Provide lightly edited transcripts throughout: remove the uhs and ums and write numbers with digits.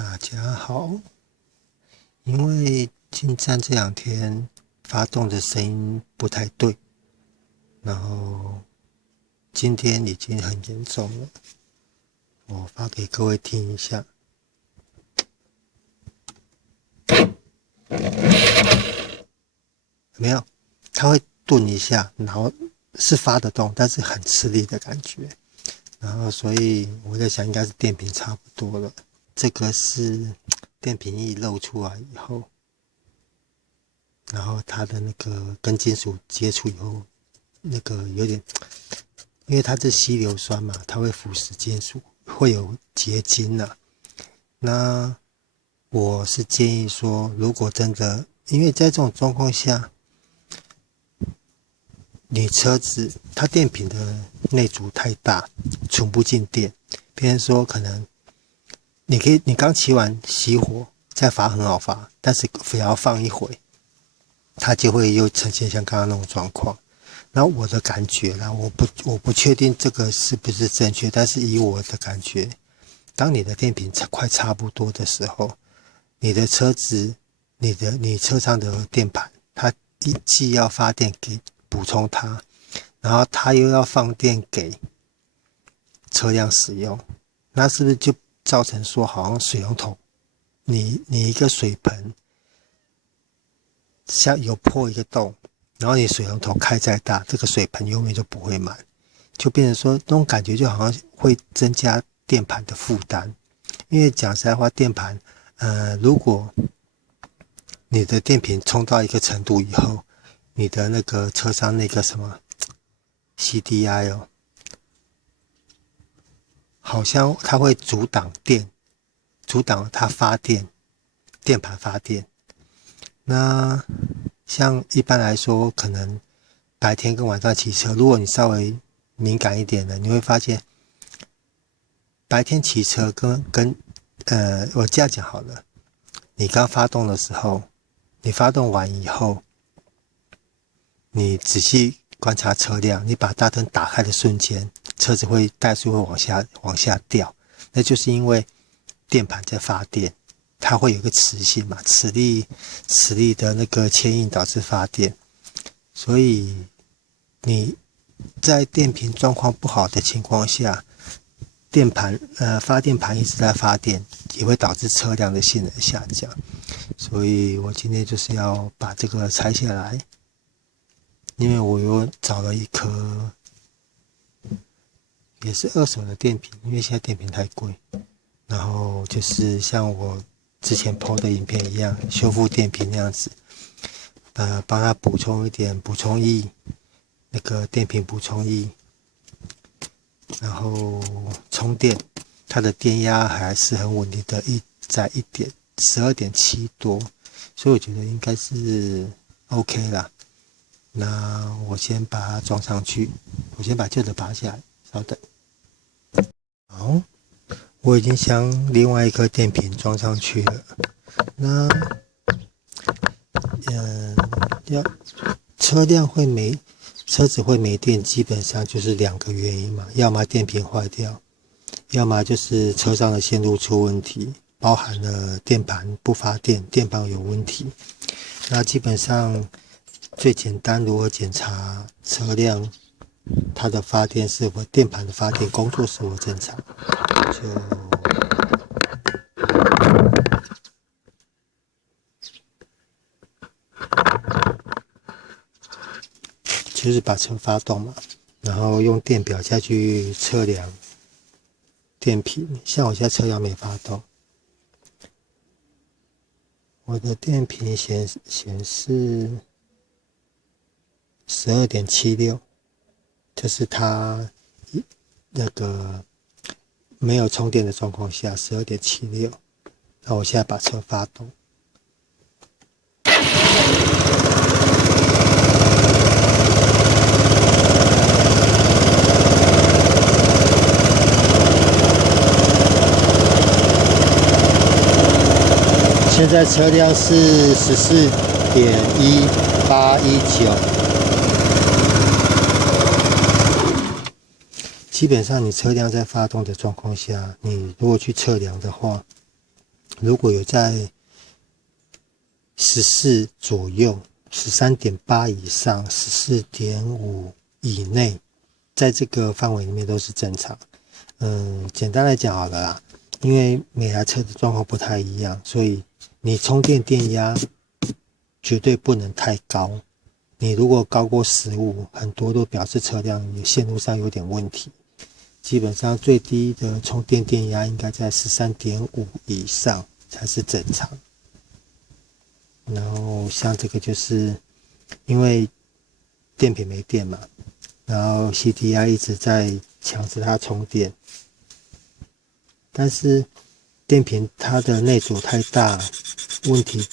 大家好，因为进站这2天发动的声音不太对，然后今天已经很严重了，我发给各位听一下。没有，它会顿一下，然后是发得动，但是很吃力的感觉。然后所以我在想，应该是电瓶差不多了。这个是电瓶一露出来以后，然后它的那个跟金属接触以后，那个有点，因为它是稀硫酸嘛，它会腐蚀金属，会有结晶啊。那我是建议说，如果真的，因为在这种状况下，你车子它电瓶的内阻太大，存不进电，别人说可能你刚骑完熄火再发很好发，但是非要放一回，它就会又呈现像刚刚那种状况。然后我的感觉啦，我不确定这个是不是正确，但是以我的感觉，当你的电瓶快差不多的时候，你的车子，你车上的电盘，它既要发电给补充它，然后它又要放电给车辆使用，那是不是就造成说，好像水龙头，你一个水盆像有破一个洞，然后你水龙头开再大，这个水盆永远就不会满，就变成说那种感觉就好像会增加电盘的负担。因为讲实在话，电盘，如果你的电瓶充到一个程度以后，你的那个车上那个什么 CDI 哦，好像它会阻挡它发电，电盘发电。那像一般来说，可能白天跟晚上骑车，如果你稍微敏感一点的，你会发现白天骑车我这样讲好了，你刚发动的时候，你发动完以后，你仔细观察车辆，你把大灯打开的瞬间，车子怠速会往下掉，那就是因为电盘在发电，它会有一个磁性嘛，磁力的那个牵引导致发电，所以你在电瓶状况不好的情况下，发电盘一直在发电，也会导致车辆的性能下降。所以我今天就是要把这个拆下来，因为我又找了一颗也是二手的电瓶，因为现在电瓶太贵，然后就是像我之前 PO 的影片一样，修复电瓶那样子，帮它补充一点补充液，那个电瓶补充液，然后充电，它的电压还是很稳定的，在12.7多，所以我觉得应该是 OK 啦。那我先把它装上去，我先把旧的拔下来，稍等。好，我已经将另外一颗电瓶装上去了。那车子会没电，基本上就是2个原因嘛，要么电瓶坏掉，要么就是车上的线路出问题，包含了电盘不发电，电棒有问题。那基本上最简单，如何检查车辆它的发电是否电盘的发电工作是否正常，就是把车发动嘛，然后用电表下去测量电瓶。像我现在车辆没发动，我的电瓶显示12.76，就是它那个没有充电的状况下12.76。那我现在把车发动。现在车辆是14.1819，基本上你车辆在发动的状况下，你如果去测量的话，如果有在14左右 13.8 以上 14.5 以内，在这个范围里面都是正常。简单来讲好了啦，因为每台车的状况不太一样，所以你充电电压绝对不能太高。你如果高过15，很多都表示车辆也线路上有点问题。基本上最低的充电电压应该在 13.5 以上才是正常。然后像这个就是因为电瓶没电嘛，然后 CDI 一直在强制它充电，但是电瓶它的内阻太大，问题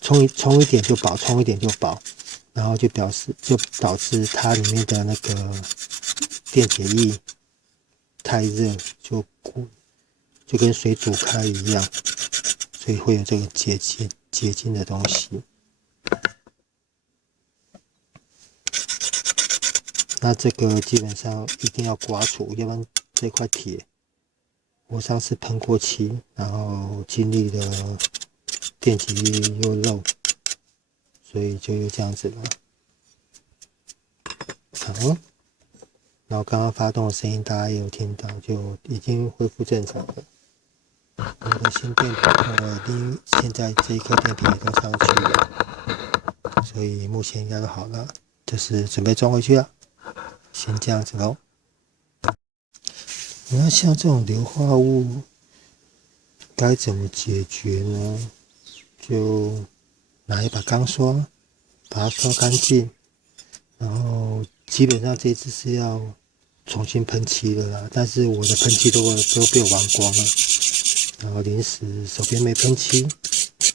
充一点就饱，充一点就饱，然后就导致它里面的那个电解液太热，就跟水煮开一样，所以会有这个结晶的东西。那这个基本上一定要刮除，要不然这块铁，我上次喷过漆，然后经历了电极又漏，所以就又这样子了。好，然后刚刚发动的声音大家也有听到，就已经恢复正常了。我的新电瓶，现在这一颗电瓶也都上去了，所以目前应该都好了，就是准备装回去了。先这样子咯。那像这种硫化物该怎么解决呢？就拿一把钢刷把它刷干净，然后基本上这次是要重新喷漆的啦，但是我的喷漆都被我玩光了，然后临时手边没喷漆，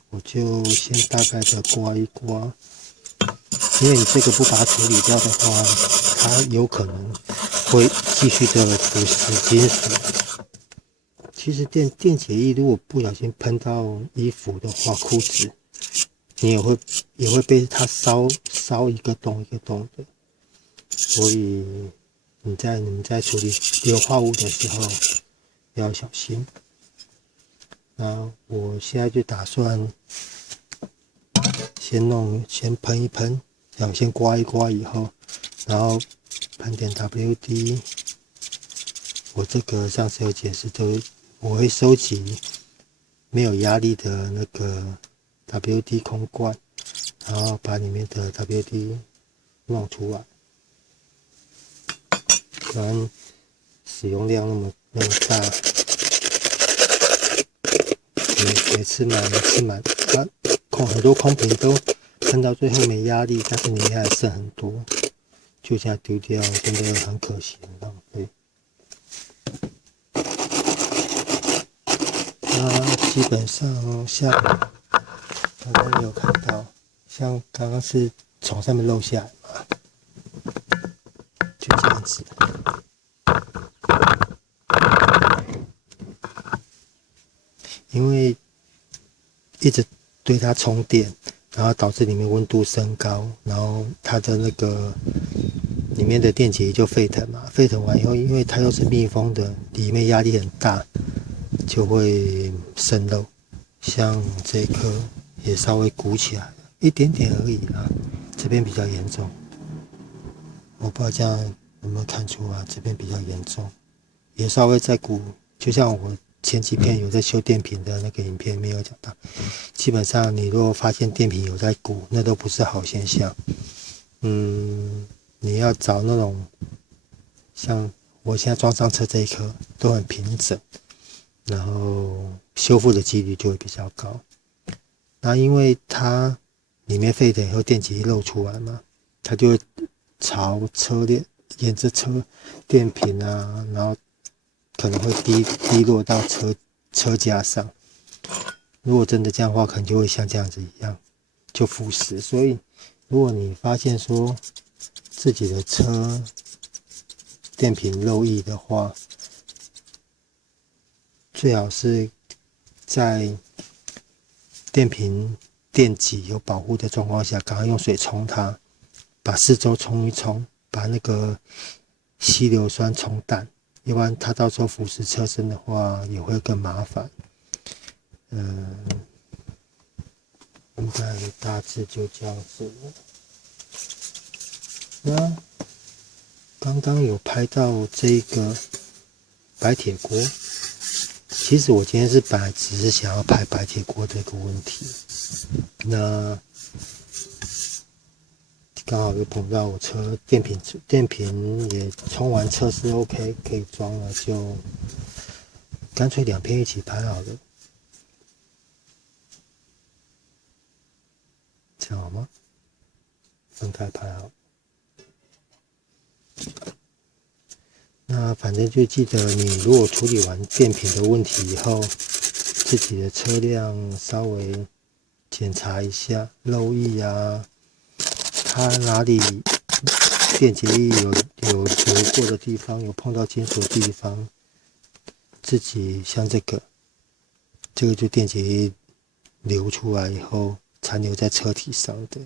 我就先大概的刮一刮，因为你这个不把它处理掉的话，它有可能会继续的腐蚀金属。其实电解液如果不小心喷到衣服的话，裤子你也会被它烧一个洞一个洞的。所以你们在处理硫化物的时候要小心。那我现在就打算先喷一喷，然后先刮一刮以后，然后喷点 WD。我这个上次有解释，我会收集没有压力的那个 WD 空罐，然后把里面的 WD 弄出来。不然使用量那么大，每次买，很多空瓶都喷到最后没压力，但是里面还剩很多，就这样丢掉，真的很可惜，很浪费。那基本上像刚刚有看到，像刚刚是从上面漏下来嘛，就这样子。因为一直对它充电，然后导致里面温度升高，然后它的那个里面的电解液就沸腾嘛，沸腾完以后，因为它又是密封的，里面压力很大，就会渗漏。像这颗也稍微鼓起来了，一点点而已啦，这边比较严重。我不知道这样有没有看出啊？这边比较严重，也稍微在鼓，就像我前几篇有在修电瓶的那个影片没有讲到，基本上你如果发现电瓶有在鼓，那都不是好现象。你要找那种像我现在装上车这一颗都很平整，然后修复的几率就会比较高。那因为它里面沸腾以后电解液漏出来嘛，它就会朝车链沿着车电瓶啊，然后可能会滴落到车架上。如果真的这样的话，可能就会像这样子一样，就腐蚀。所以，如果你发现说自己的车电瓶漏液的话，最好是在电瓶电极有保护的状况下，赶快用水冲它，把四周冲一冲，把那个稀硫酸冲淡，要不然它到时候腐蚀车身的话也会更麻烦。应该大致就这样子了。那刚刚有拍到这个白铁锅，其实我今天本来只是想要拍白铁锅的一个问题，那刚好又碰到我车电瓶也充完测试 OK 可以装了，就干脆两片一起拍好了，这样好吗？分开拍好。那反正就记得，你如果处理完电瓶的问题以后，自己的车辆稍微检查一下漏液啊，它哪里电解液有流过的地方，有碰到金属的地方，自己像这个就电解液流出来以后残留在车体上的，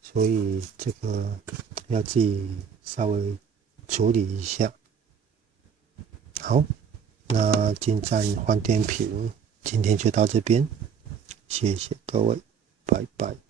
所以这个要自己稍微处理一下。好，那进站换电瓶，今天就到这边，谢谢各位，拜拜。